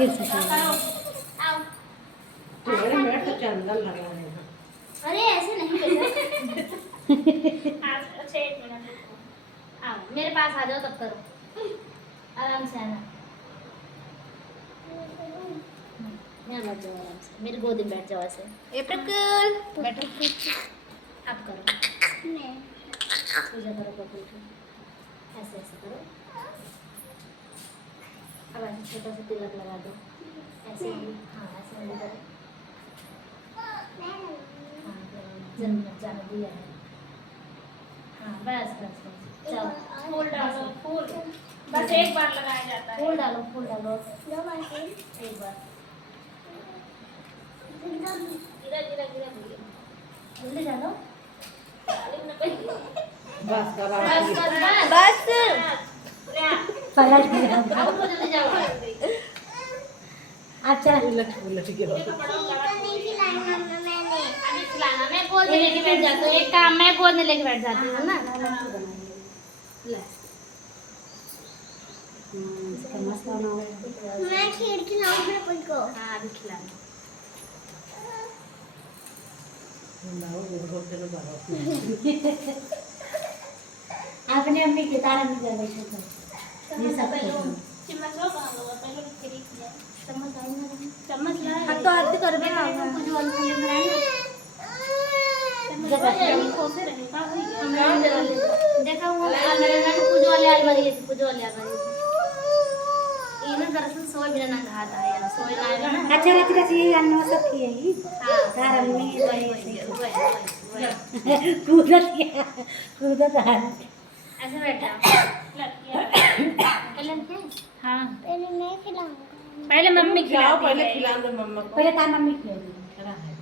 फिर से आओ। तुम्हारे में तो चंदन लगा है ना। अरे ऐसे नहीं बेटा। अच्छा एक मिनट रुको। आओ मेरे पास आ जाओ तब करो। आराम से आना। यहाँ बैठ जाओ आराम से, मेरी गोदी में बैठ जाओ ऐसे। ए प्रकुल बैठो। अब करो। पूजा करो प्रभु की। ऐसे ऐसे करो। अब ऐसे छोटा सा तिलक लगा दो। ऐसे ही हाँ ऐसे ही करो। हाँ जन्म जाने दिया है। हाँ बस बस बस चलो फूल डालो फूल। बस एक बार लगाया जाता है। फूल डालो फूल डालो। एक बार। गिरा गिरा गिरा गिरा। जल्दी डालो। बस करा बस बस बस। पलट गया जाओ जल्दी जाओ। अच्छा उलट उलट गिरो। अभी खिलाना मैं गोद में लेके बैठ जाती हूँ। एक काम मैं गोद में लेके बैठ जाती हूँ ना। ले इसका मस्त बनाओ। मैं खीर खिलाऊं प्रकुल को। हाँ अभी खिलाना। लाओ गोद में बारो। आपने अपनी गिटार में जा बैठे थे ये सब कुछ चम्मच लो कहाँ लो पहले खीर खिलाओ। चम्मच आई ना चम्मच ला अब तो आरती कर बे ना कुछ वाला खाली बनाए ना। खोसे रहेगा देखा वो अलमारी में कुछ वाले अलमारी है कुछ वाले अलमारी ये ना दरअसल सोए बिना ना घात आया सोए ना ना। अच्छा रात का चीज अन्ना सब किए ही हाँ सारा में वही कूदत क्या कूदत है ऐसे बैठा पहले हाँ पहले मैं खिलाऊंगा। पहले मम्मी खिलाओ खिलाती पहले है। खिला दो मम्मा को। पहले तार मम्मी खिलाएगी खड़ा है।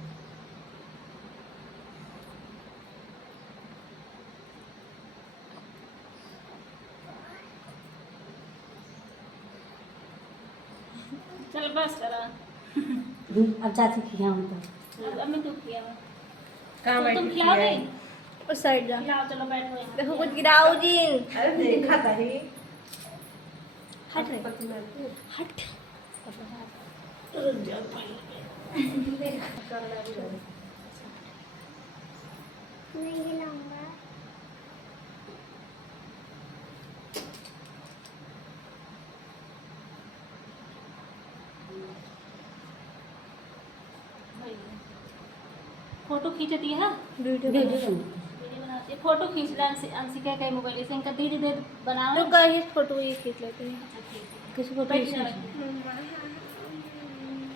चल बस करा। अब चाची खिलाऊं तो अब मैं तू खिला कहाँ तो तुम बैठी खिलाओ है? नहीं उस साइड जा खिलाओ चलो बैठो यहाँ देखो कुछ गिराओ जी अरे देखा था ही। हट रे पति में हट रुक जाओ पहले। मैं खिलाऊंगा। फोटो खींचती है वीडियो वीडियो बनाती है। फोटो खींच ले अंशिका के मोबाइल से इनका धीरे धीरे बनाओ तो गाइस फोटो ये खींच लेते हैं अच्छा, ठीक है। किसी फोटो बैठ इसे जाओ।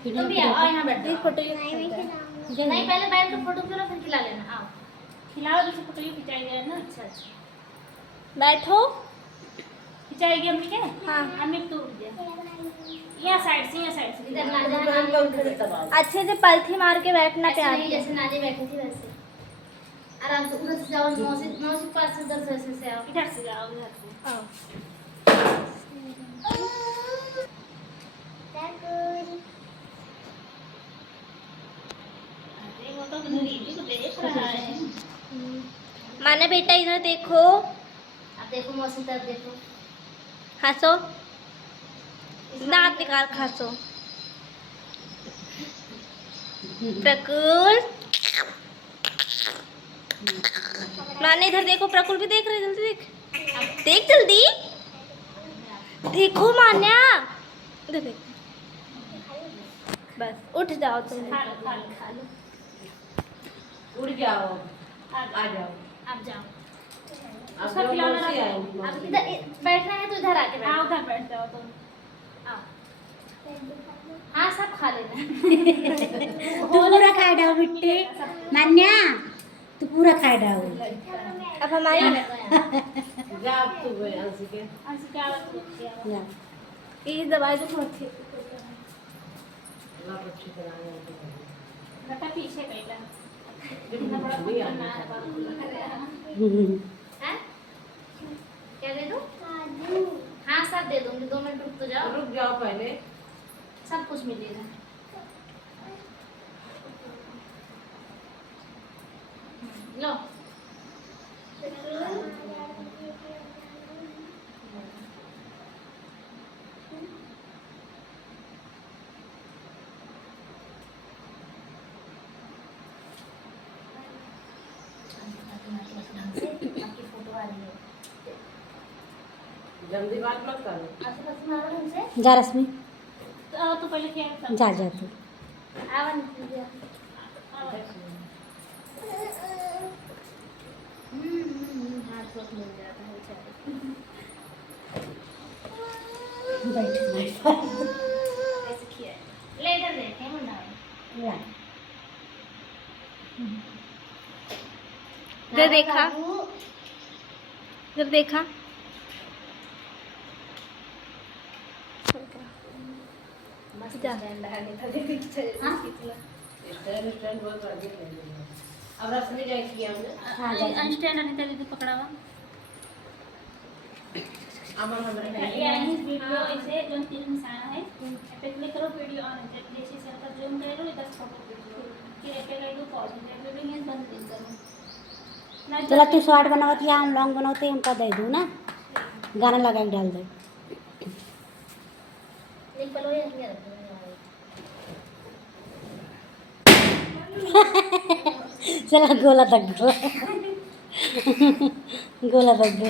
वीडियो तुम भी आओ यहाँ बैठ ये जाओ। फोटो ये नहीं मैं खींचता है खिलाऊंगा। नहीं पहले बैठ के फोटो खिलाओ फिर खिला लेना आओ खिलाओ जैसे फोटो ये खिंचाई जाए ना। अच्छा अच्छा बैठो खिंचाएगी अम्मी क्या हाँ। अम्मी तू रुक जा यहाँ साइड से इधर ना दुकान जाना पर उठे तब आओ। अच्छे से पलथी मार के बैठना ऐसे प्यार नहीं से जैसे नानी बैठी थी वैसे आराम से उधर से जाओ मौसी मौसी के पास से उधर से ऐसे से आओ इधर से जाओ उधर से आओ प्रकुल अरे वो तो दीदी को देख रहा है। माने बेटा इधर देखो अब देखो मौसी तरफ देखो हंसो दांत निकाल खासो प्रकुल माने इधर देखो प्रकुल भी देख रहे जल्दी देख देख जल्दी देखो मान्या इधर देखो बस उठ जाओ तुम खा लो उड़ जाओ आ आ जाओ। अब जाओ अब उसका जो खिलौना मौसी रखो। आएंगी अब मौसी। इधर बैठना है तो इधर आके बैठो। हाँ उधर बैठ जाओ तुम आओ हाँ सब खा लेना तू पूरा खाए डाल बिट्टे मान्या तू पूरा खाए डाल अब हमारी जा अब तू गए अंशी के। या ये दवाई तो थोड़ी थी ला बच्ची कराने को। बेटा पीछे बैठा जब इतना बड़ा भी फंक्शन आने है का। बाबू हैं क्या दे दूं काजू हाँ सब दे दूंगी 2 मिनट रुक तो जाओ रुक जाओ पहले। सब कुछ मिलेगा लो जल्दी बात मत करो। आसे पास में आवन हमसे जा रश्मि, तो पहले क्या है जा जा तू। आवन हाथ वक्त मिल जाता है बेचारे बैठ ऐसे किया ले इधर देखे मुन्ना ला। इधर देखा इधर देखा मस्त स्टैंड लगा के था पिक्चर स्टैंड स्टैंड बहुत आगे ले लिया। अब रश्मि जाए किया हमने। हाँ, जा, जा। स्टैंड अनिता दीदी पकड़ावा अमर हमरे यानी वीडियो ऐसे जो तीन निशान है पे क्लिक करो वीडियो ऑन है जैसे सेल का जूम कर लो 10 फोटो वीडियो फिर पे कर दो पॉज वीडियो में बंद कर दो ना चला तू शॉर्ट बनावत या हम लॉन्ग बनावते हमका दे दूँ ना, गाना लगा के डाल दे। निकलो ये रख दो चला गोला तक दो गोला तक दो।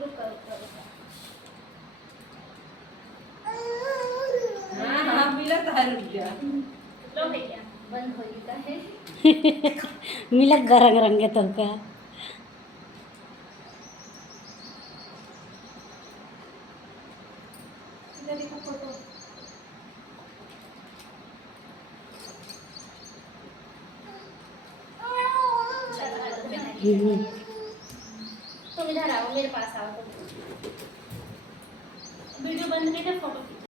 रुक करो हाँ हाँ मिला था रुक जा। लो भैया बंद हो गया है मिलक गरंग रंगे तो का इधर देखो फोटो तुम इधर आओ मेरे पास आओ वीडियो बंद करके फोटो